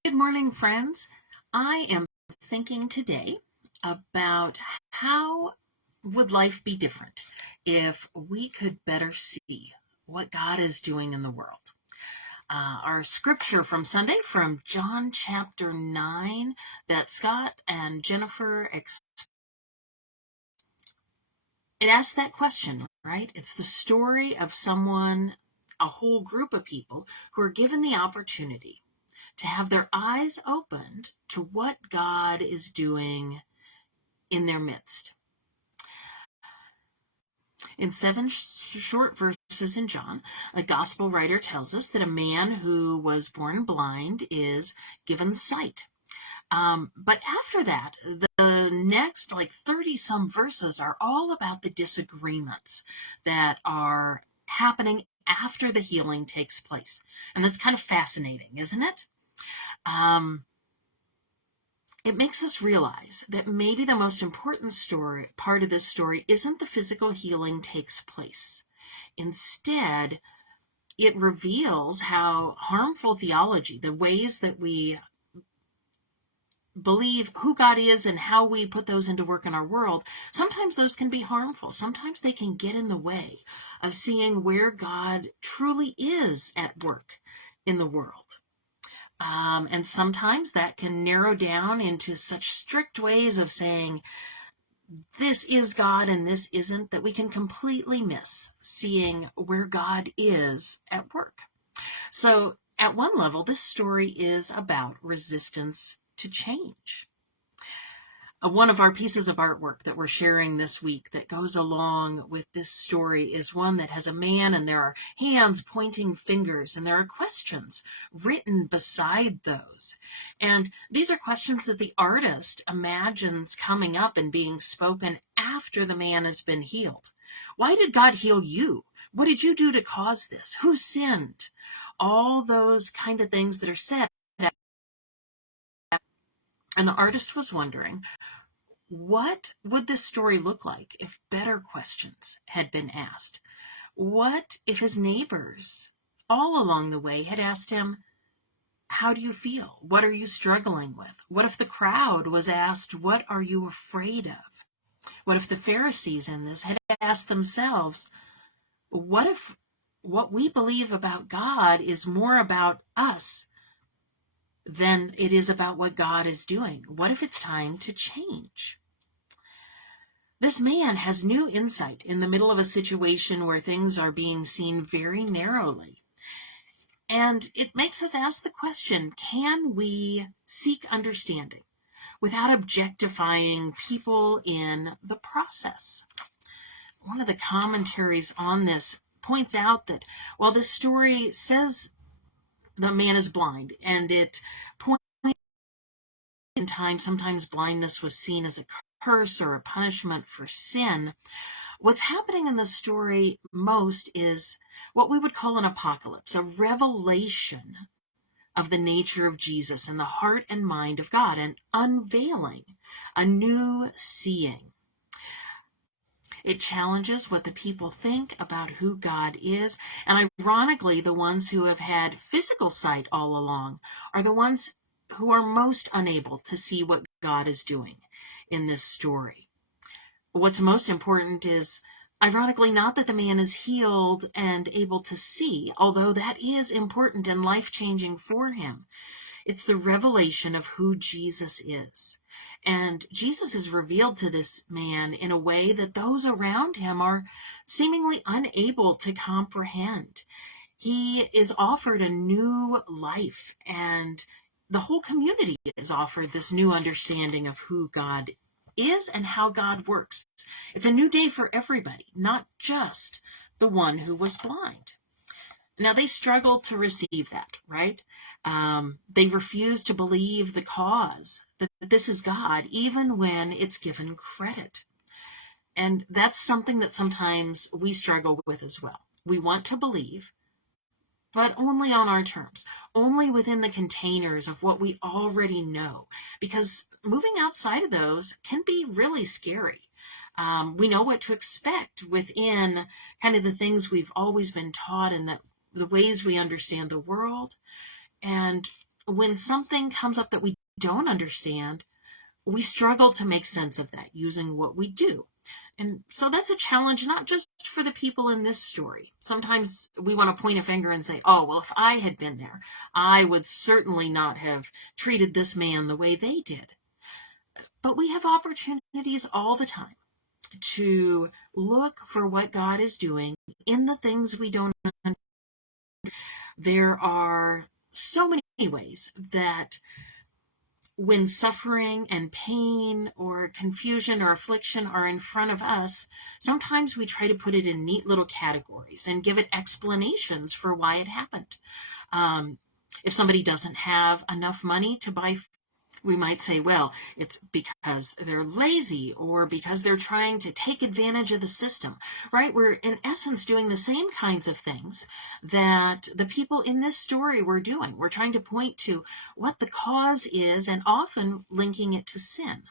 Good morning, friends. I am thinking today about how would life be different if we could better see what God is doing in the world. Our scripture from Sunday from John chapter 9 that Scott and Jennifer it asks that question, right? It's the story of someone, a whole group of people who are given the opportunity to have their eyes opened to what God is doing in their midst. In seven short verses in John, a gospel writer tells us that a man who was born blind is given sight. But after that, the next 30 some verses are all about the disagreements that are happening after the healing takes place. And that's kind of fascinating, isn't it? It makes us realize that maybe the most important part of this story isn't the physical healing takes place. Instead, it reveals how harmful theology, the ways that we believe who God is and how we put those into work in our world, sometimes those can be harmful. Sometimes they can get in the way of seeing where God truly is at work in the world. And sometimes that can narrow down into such strict ways of saying, this is God and this isn't, that we can completely miss seeing where God is at work. So, at one level, this story is about resistance to change. One of our pieces of artwork that we're sharing this week that goes along with this story is one that has a man and there are hands pointing fingers and there are questions written beside those. And these are questions that the artist imagines coming up and being spoken after the man has been healed. Why did God heal you? What did you do to cause this? Who sinned? All those kind of things that are said. And the artist was wondering, what would this story look like if better questions had been asked? What if his neighbors all along the way had asked him, how do you feel? What are you struggling with? What if the crowd was asked, what are you afraid of? What if the Pharisees in this had asked themselves, what if what we believe about God is more about us than it is about what God is doing? What if it's time to change? This man has new insight in the middle of a situation where things are being seen very narrowly. And it makes us ask the question, can we seek understanding without objectifying people in the process? One of the commentaries on this points out that while this story says the man is blind, and it points in time, sometimes blindness was seen as a curse or a punishment for sin. What's happening in the story most is what we would call an apocalypse, a revelation of the nature of Jesus and the heart and mind of God, an unveiling, a new seeing. It challenges what the people think about who God is, and ironically, the ones who have had physical sight all along are the ones who are most unable to see what God is doing in this story. What's most important is, ironically, not that the man is healed and able to see, although that is important and life-changing for him. It's the revelation of who Jesus is. And Jesus is revealed to this man in a way that those around him are seemingly unable to comprehend. He is offered a new life, and the whole community is offered this new understanding of who God is and how God works. It's a new day for everybody, not just the one who was blind. Now, they struggle to receive that, right? They refuse to believe the cause, that this is God, even when it's given credit. And that's something that sometimes we struggle with as well. We want to believe, but only on our terms, only within the containers of what we already know, because moving outside of those can be really scary. We know what to expect within kind of the things we've always been taught and the ways we understand the world. And when something comes up that we don't understand, we struggle to make sense of that using what we do. And so that's a challenge, not just for the people in this story. Sometimes we want to point a finger and say, oh, well, if I had been there, I would certainly not have treated this man the way they did. But we have opportunities all the time to look for what God is doing in the things we don't understand. There are so many ways that when suffering and pain or confusion or affliction are in front of us, sometimes we try to put it in neat little categories and give it explanations for why it happened. If somebody doesn't have enough money to buy, we might say, well, it's because they're lazy or because they're trying to take advantage of the system, right? We're in essence doing the same kinds of things that the people in this story were doing. We're trying to point to what the cause is and often linking it to sin.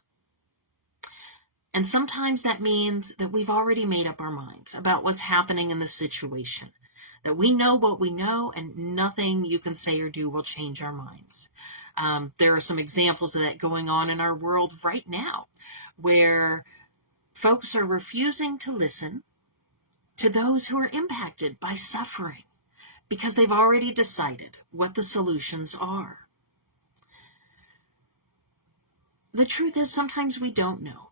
And sometimes that means that we've already made up our minds about what's happening in the situation, that we know what we know and nothing you can say or do will change our minds. There are some examples of that going on in our world right now, where folks are refusing to listen to those who are impacted by suffering because they've already decided what the solutions are. The truth is, sometimes we don't know,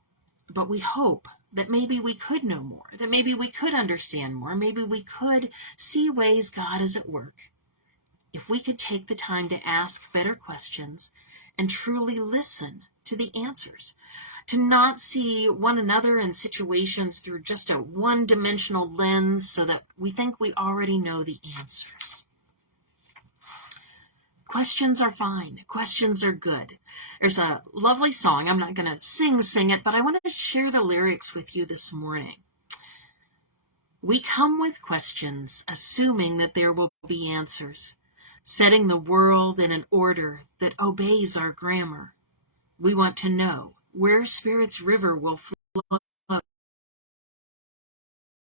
but we hope that maybe we could know more, that maybe we could understand more, maybe we could see ways God is at work. If we could take the time to ask better questions and truly listen to the answers, to not see one another and situations through just a one-dimensional lens so that we think we already know the answers. Questions are fine. Questions are good. There's a lovely song. I'm not going to sing it, but I wanted to share the lyrics with you this morning. We come with questions, assuming that there will be answers, setting the world in an order that obeys our grammar. We want to know where Spirit's river will flow.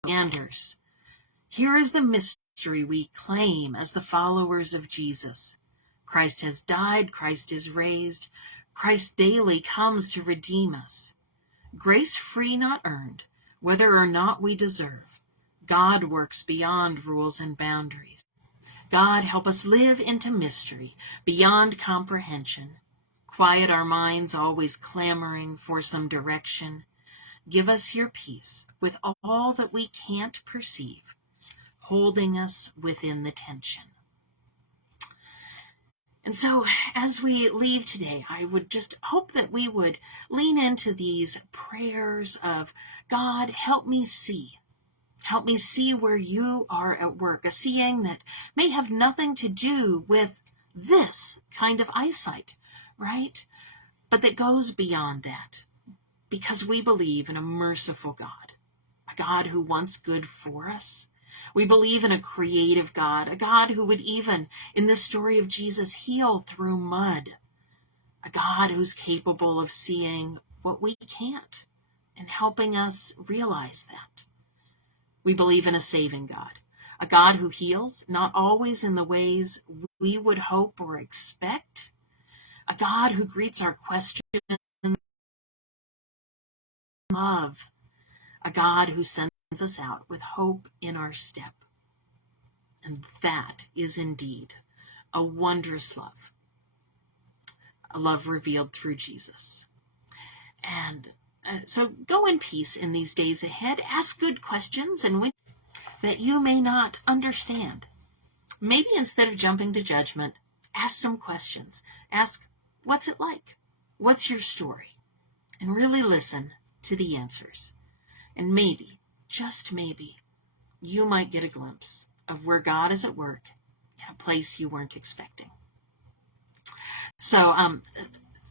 Anders. Here is the mystery we claim as the followers of Jesus. Christ has died, Christ is raised, Christ daily comes to redeem us. Grace free, not earned, whether or not we deserve. God works beyond rules and boundaries. God, help us live into mystery beyond comprehension. Quiet our minds, always clamoring for some direction. Give us your peace with all that we can't perceive, holding us within the tension. And so as we leave today, I would just hope that we would lean into these prayers of, God, help me see. Help me see where you are at work, a seeing that may have nothing to do with this kind of eyesight, right? But that goes beyond that, because we believe in a merciful God, a God who wants good for us. We believe in a creative God, a God who would even, in this story of Jesus, heal through mud, a God who's capable of seeing what we can't and helping us realize that. We believe in a saving God, a God who heals, not always in the ways we would hope or expect, a God who greets our questions in love, a God who sends us out with hope in our step. And that is indeed a wondrous love, a love revealed through Jesus. And so go in peace in these days ahead. Ask good questions and when that you may not understand. Maybe instead of jumping to judgment, ask some questions. Ask, what's it like? What's your story? And really listen to the answers. And maybe, just maybe, you might get a glimpse of where God is at work in a place you weren't expecting. So,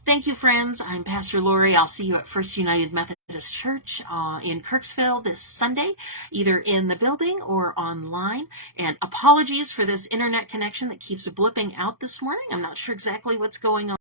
thank you, friends. I'm Pastor Lorri. I'll see you at First United Methodist Church in Kirksville this Sunday, either in the building or online. And apologies for this internet connection that keeps blipping out this morning. I'm not sure exactly what's going on.